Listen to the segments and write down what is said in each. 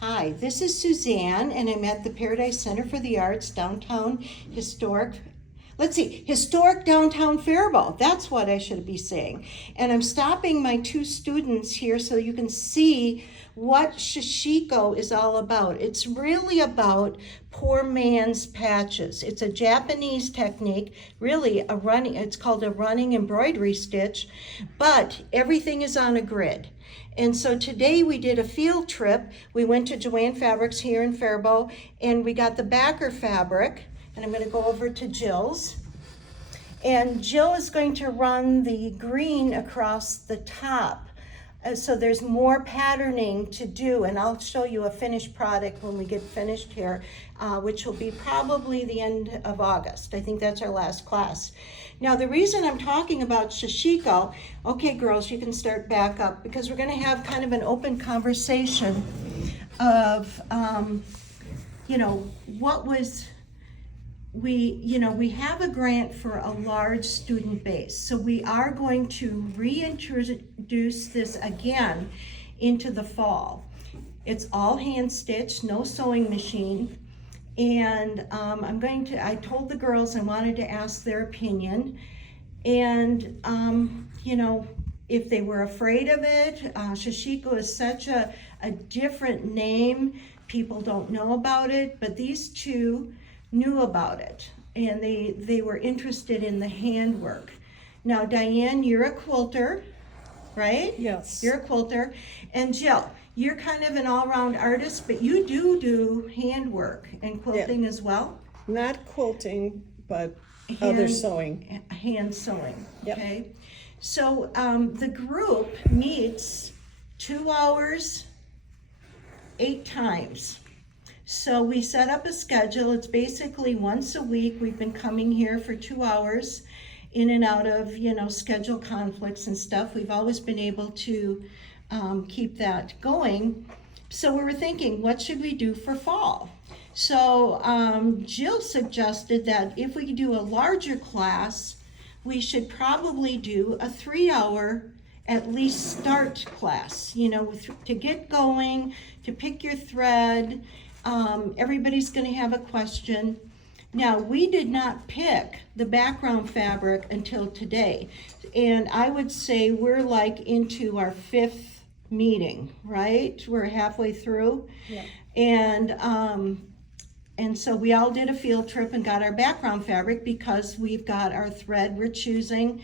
Hi, this is Suzanne, and I'm at the Paradise Center for the Arts, downtown historic downtown Faribault. That's what I should be saying. And I'm stopping my two students here so you can see what Sashiko is all about. It's really about poor man's patches. It's a Japanese technique, really it's called a running embroidery stitch, but everything is on a grid. And so today we did a field trip. We went to Joanne Fabrics here in Faribault, and we got the backer fabric, and I'm going to go over to Jill's. And Jill is going to run the green across the top. So there's more patterning to do, and I'll show you a finished product when we get finished here, which will be probably the end of August. I think that's our last class. Now, the reason I'm talking about Sashiko, okay, girls, you can start back up, because we're going to have kind of an open conversation of, we have a grant for a large student base, so we are going to reintroduce this again into the fall. It's all hand stitched, no sewing machine, and I told the girls I wanted to ask their opinion, and if they were afraid of it. Sashiko is such a different name, people don't know about it, but these two knew about it, and they were interested in the handwork. Now, Diane, you're a quilter, right? Yes. You're a quilter. And Jill, you're kind of an all-round artist, but you do handwork and quilting as well? Not quilting, but other sewing. Hand sewing, Yep. okay? So the group meets 2 hours, 8 times. So we set up a schedule. It's basically once a week. We've been coming here for 2 hours in and out of, schedule conflicts and stuff. We've always been able to keep that going. So we were thinking, what should we do for fall? So Jill suggested that if we could do a larger class, we should probably do a 3-hour at least start class, to get going, to pick your thread. Everybody's going to have a question. Now, we did not pick the background fabric until today, and I would say we're like into our 5th meeting, right? We're halfway through. Yeah. And so we all did a field trip and got our background fabric because we've got our thread we're choosing,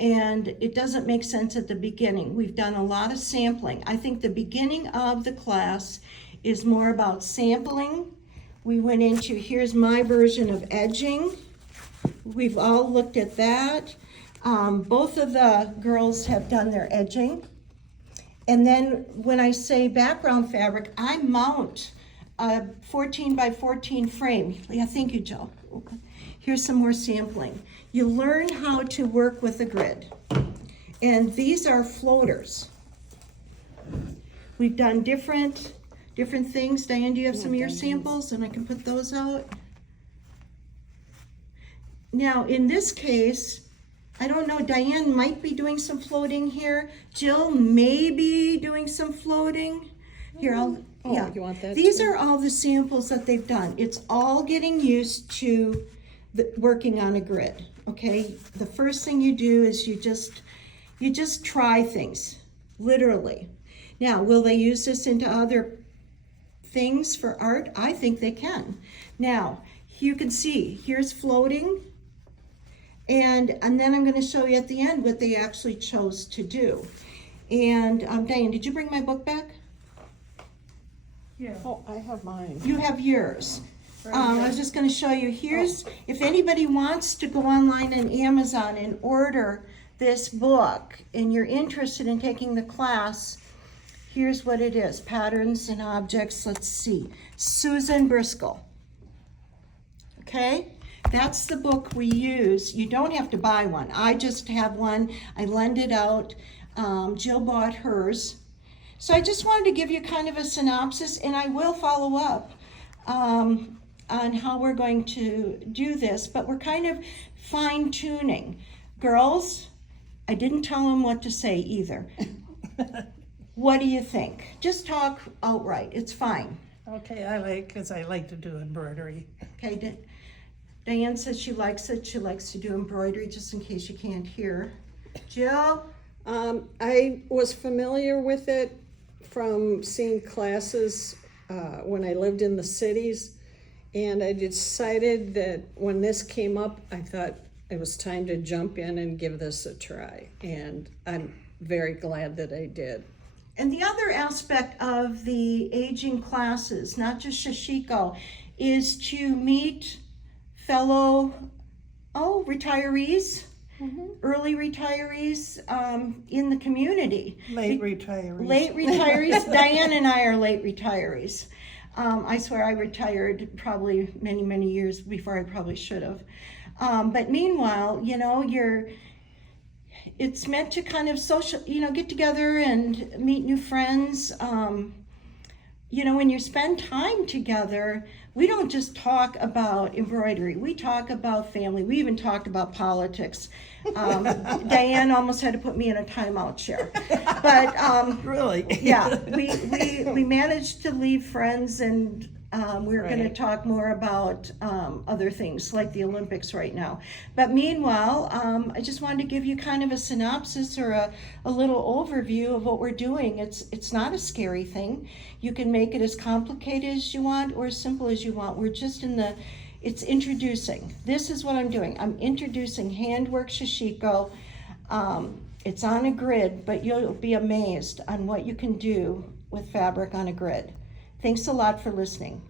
and it doesn't make sense at the beginning. We've done a lot of sampling. I think the beginning of the class is more about sampling. We went into, here's my version of edging. We've all looked at that. Both of the girls have done their edging. And then when I say background fabric, I mount a 14 by 14 frame. Yeah, thank you, Jill. Here's some more sampling. You learn how to work with a grid. And these are floaters. We've done different things. Diane, do you have some of your samples? And I can put those out. Now, in this case, I don't know, Diane might be doing some floating here. Jill may be doing some floating. Here, You want that These too? are all the samples that they've done. It's all getting used to working on a grid, okay? The first thing you do is you just try things, literally. Now, will they use this into other things for art? I think they can. Now, you can see, here's floating, and then I'm going to show you at the end what they actually chose to do. And Diane, did you bring my book back? Yeah. Oh, I have mine. You have yours. I was just going to show you. Here's, if anybody wants to go online on Amazon and order this book, and you're interested in taking the class, here's what it is. Patterns and Objects. Let's see. Susan Briscoe. Okay? That's the book we use. You don't have to buy one. I just have one. I lend it out. Jill bought hers. So I just wanted to give you kind of a synopsis, and I will follow up on how we're going to do this, but we're kind of fine-tuning. Girls, I didn't tell them what to say either. What do you think? Just talk outright, it's fine. Okay, because I like to do embroidery. Okay, Diane says she likes it. She likes to do embroidery, just in case you can't hear. Jill? I was familiar with it from seeing classes when I lived in the cities, and I decided that when this came up, I thought it was time to jump in and give this a try, and I'm very glad that I did. And the other aspect of the aging classes, not just Sashiko, is to meet fellow retirees, early retirees in the community. Late retirees. Late retirees. Diane and I are late retirees. I swear I retired probably many, many years before I probably should have. But meanwhile, it's meant to kind of get together and meet new friends. When you spend time together, we don't just talk about embroidery. We talk about family. We even talked about politics. Diane almost had to put me in a timeout chair. But Really? yeah, we managed to leave friends, and we're going to talk more about other things like the Olympics right now. But meanwhile, I just wanted to give you kind of a synopsis or a little overview of what we're doing. It's not a scary thing. You can make it as complicated as you want or as simple as you want. We're just it's introducing. This is what I'm doing. I'm introducing handwork Sashiko. It's on a grid, but you'll be amazed on what you can do with fabric on a grid. Thanks a lot for listening.